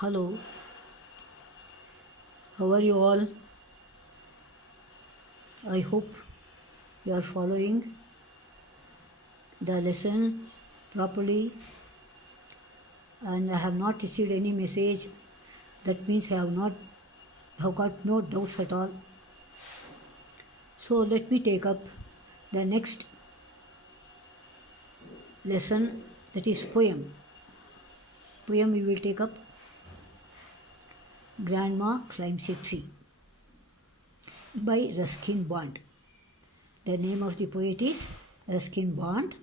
Hello, how are you all? I hope you are following the lesson properly and I have not received any message. That means I have got no doubts at all. So let me take up the next lesson, that is poem. Poem we will take up Grandma Climbs a Tree by Ruskin Bond. The name of the poet is Ruskin Bond.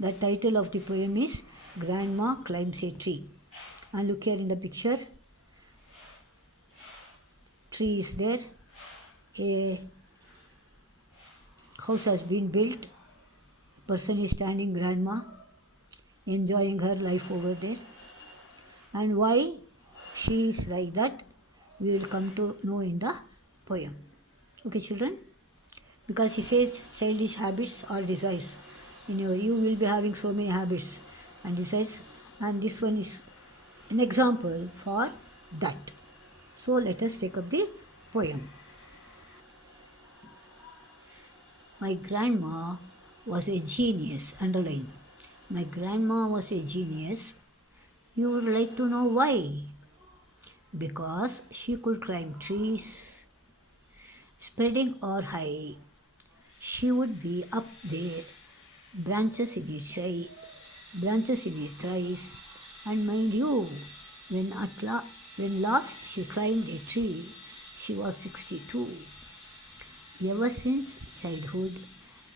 The title of the poem is Grandma Climbs a Tree. And look here in the picture, tree is there, a house has been built, a person is standing, grandma, enjoying her life over there. And why she is like that, we will come to know in the poem. Okay, children? Because he says childish habits or desires. You will be having so many habits and desires, and this one is an example for that. So let us take up the poem. My grandma was a genius. Underline. My grandma was a genius. You would like to know why? Because she could climb trees, spreading or high. She would be up there, branches in a tree, branches in a thrice. And mind you, when last she climbed a tree, she was 62. Ever since childhood,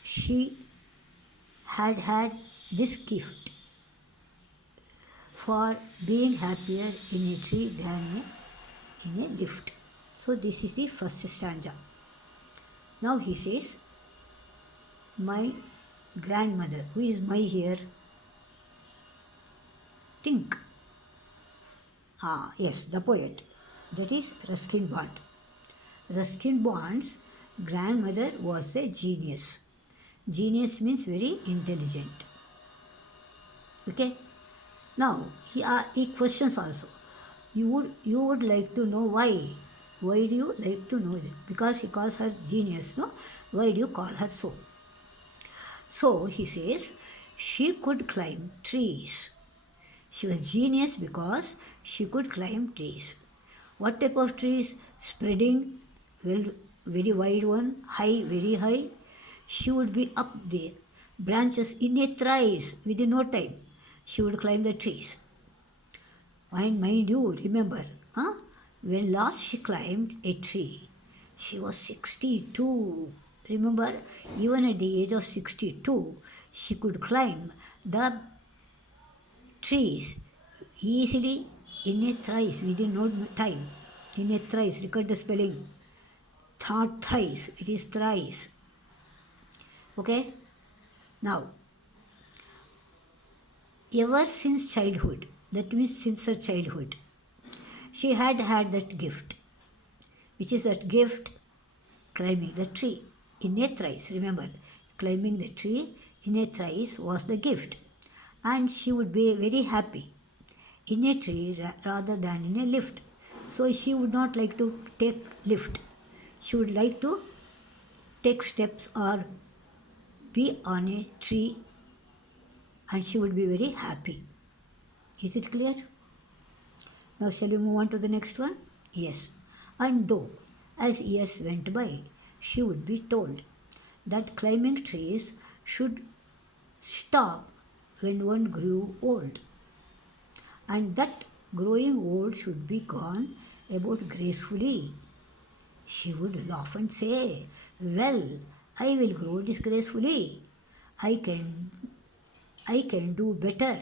she had this gift for being happier in a tree than in a lift. So this is the first stanza. Now he says, my grandmother. Who is my here? Think. Yes, the poet. That is Ruskin Bond. Ruskin Bond's grandmother was a genius. Genius means very intelligent. Okay? Now, he questions also. You would like to know why. Why do you like to know that? Because he calls her genius, no? Why do you call her so? So he says, she could climb trees. She was genius because she could climb trees. What type of trees? Spreading, well, very wide one, high, very high. She would be up there, branches in a thrice, within no time. She would climb the trees. And mind you, remember, when last she climbed a tree, she was 62. Remember, even at the age of 62, she could climb the trees easily in a thrice, within no time. In a thrice, record the spelling. Not thrice, it is thrice. Okay? Now, ever since childhood, that means since her childhood, she had that gift. Which is that gift? Climbing the tree in a thrice. Remember, climbing the tree in a thrice was the gift. And she would be very happy in a tree rather than in a lift. So she would not like to take lift. She would like to take steps or be on a tree, and she would be very happy. Is it clear? Now shall we move on to the next one? Yes. And though as years went by, she would be told that climbing trees should stop when one grew old, and that growing old should be gone about gracefully. She would laugh and say, well, I will grow disgracefully. I can do better.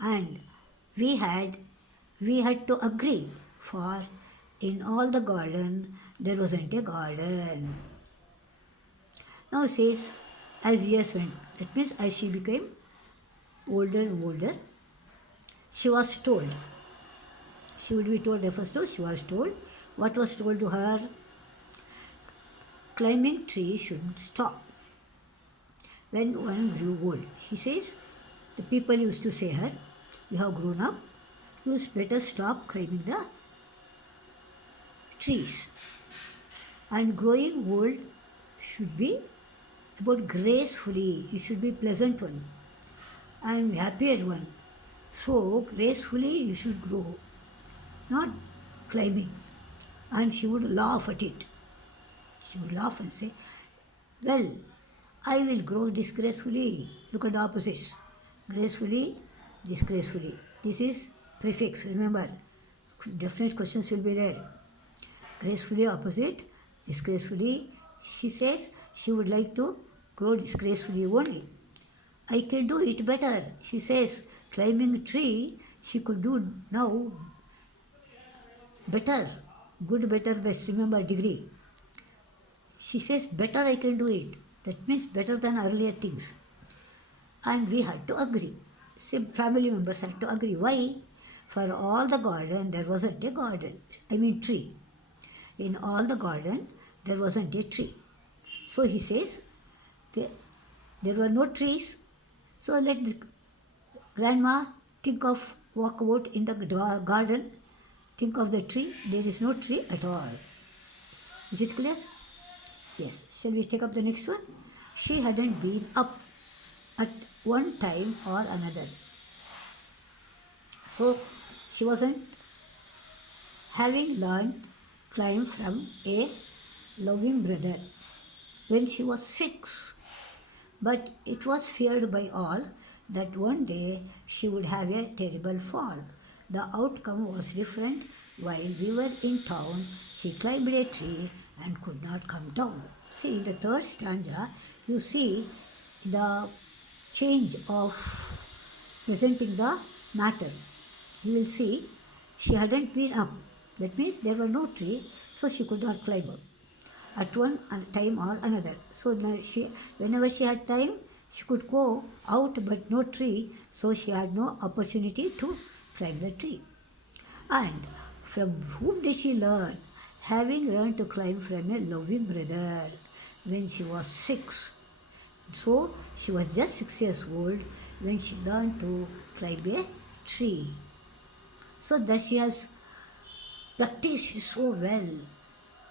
And we had to agree, for in all the garden there wasn't a garden. Now it says, as years went, that means as she became older and older, she was told. She would be told, refers to, she was told. What was told to her? Climbing tree shouldn't stop when one grew old. He says, the people used to say her, you have grown up, you better stop climbing the trees. And growing old should be about gracefully, it should be pleasant one and happier one. So gracefully you should grow, not climbing. And she would laugh at it. She would laugh and say, well, I will grow disgracefully. Look at the opposites. Gracefully, disgracefully. This is prefix, remember. Definite questions will be there. Gracefully opposite, disgracefully. She says she would like to grow disgracefully only. I can do it better. She says climbing a tree she could do now better. Good, better, best. Remember degree. She says better I can do it. That means better than earlier things. And we had to agree. Family members had to agree. Why? For all the garden there wasn't a garden. Tree. In all the garden there wasn't a tree. So he says there were no trees. So let the grandma think of walk about in the garden. Think of the tree. There is no tree at all. Is it clear? Yes. Shall we take up the next one? She hadn't been up at one time or another. So she wasn't having learned climb from a loving brother when she was 6. But it was feared by all that one day she would have a terrible fall. The outcome was different. While we were in town, she climbed a tree and could not come down. See, in the third stanza, you see the change of presenting the matter. You will see she hadn't been up. That means there were no tree, so she could not climb up at one time or another. So whenever she had time, she could go out, but no tree, so she had no opportunity to climb the tree. And from whom did she learn? Having learned to climb from a loving brother when she was 6. So she was just 6 years old when she learned to climb a tree. So that she has practiced so well.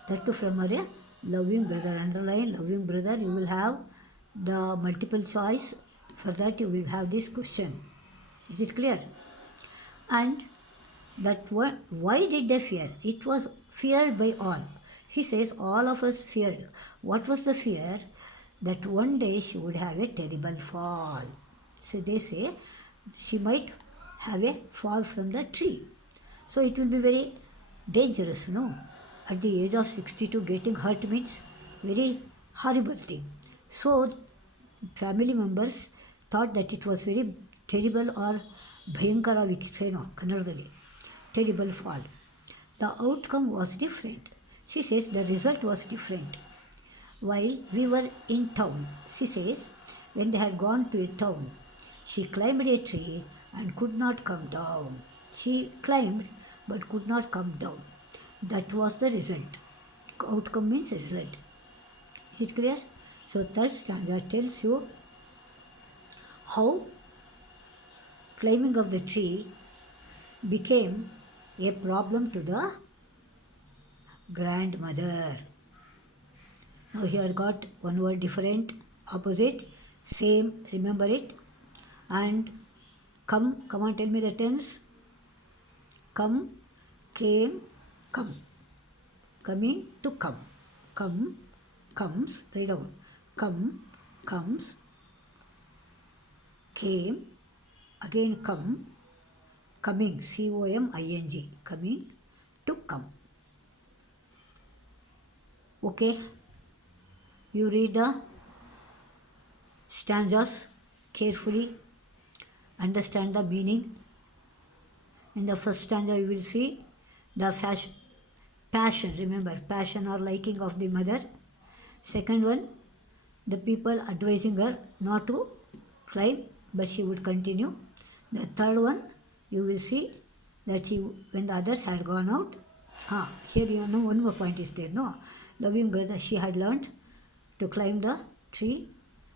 That too from her loving brother. Underline loving brother. You will have the multiple choice. For that you will have this question. Is it clear? And that why did they fear? It was feared by all. He says all of us feared. What was the fear? That one day she would have a terrible fall. So they say she might have a fall from the tree. So it will be very dangerous, no? At the age of 62, getting hurt means very horrible thing. So family members thought that it was very terrible or bhayankara, we say no, Kannadadalli, terrible fall. The outcome was different. She says the result was different. While we were in town, she says, when they had gone to a town, she climbed a tree and could not come down. She climbed but could not come down. That was the result. Outcome means result. Is it clear? So third stanza tells you how climbing of the tree became a problem to the grandmother. Now here got one word different, opposite, same, remember it. And come on, tell me the tense. Come, came, come. Coming to come. Come, comes, write down. Come, comes. Came, again come. Coming, C-O-M-I-N-G. Coming to come. Okay. You read the stanzas carefully. Understand the meaning. In the first stanza you will see the passion, remember, passion or liking of the mother. Second one, the people advising her not to climb, but she would continue. The third one, you will see that when the others had gone out, here you know one more point is there, no? Loving brother, she had learned to climb the tree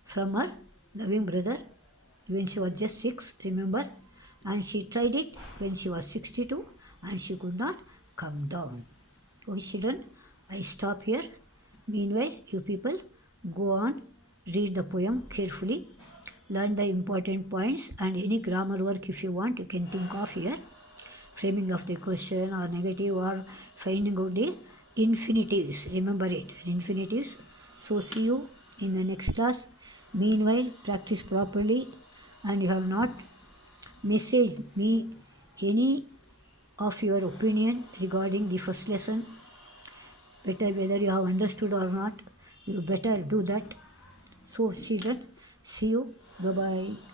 from her loving brother when she was just 6, remember. and she tried it when she was 62 and she could not come down. Okay, children, I stop here. Meanwhile, you people go on, read the poem carefully, learn the important points, and any grammar work if you want, you can think of here. Framing of the question or negative or finding out the infinitives. Remember it, infinitives. So see you in the next class. Meanwhile, practice properly, and you have not messaged me any of your opinion regarding the first lesson. Better whether you have understood or not, you better do that. So children, see you. Bye-bye.